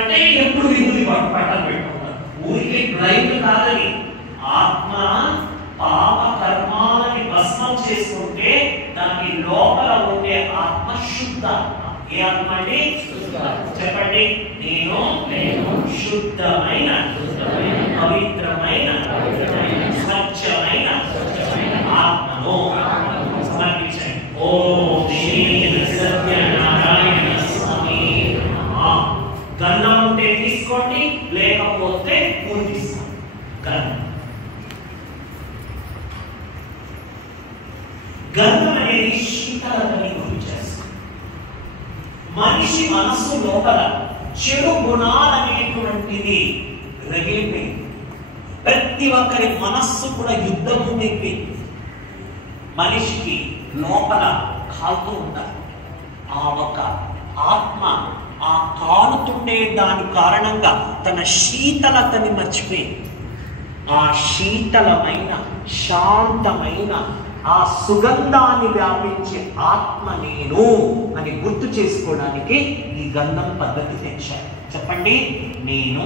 అంటే ఎప్పుడు విభూతి పట్టం పెట్టుకుంటారు. ఊరికి బ్లైండ్ కాదని, ఆత్మ పాప కర్మాలని భస్మం చేసుకుంటే దాని లోపల ఉండే ఆత్మ శుద్ధ. ఏ ఆత్మ అంటే? చెప్పండి. నేను శుద్ధమైన పవిత్రమైన స్వచ్ఛమైన ఆత్మను సమర్పించండి. ఓం శ్రీ సత్యనారాయణ స్వామి. గంధం ఉంటే తీసుకోండి, లేకపోతే పూజిస్తాం. గంధం అనేది శీతలతని గురి చేస్తుంది. మనిషి మనస్సు లోపల చెడు గుణాలనేటువంటిది రగిలిపోయింది. ప్రతి ఒక్కరి మనస్సు కూడా యుద్ధము నింపి మనిషికి లోపల కాలుతూ ఉంటారు. ఆ ఒక ఆత్మ ఆ కాలుతుండే దాని కారణంగా తన శీతలతని మర్చిపోయింది. ఆ శీతలమైన శాంతమైన ఆ సుగంధాన్ని వ్యాపించే ఆత్మ నేను అని గుర్తు చేసుకోవడానికి ఈ గంధం పద్ధతి తెచ్చారు. చెప్పండి. నేను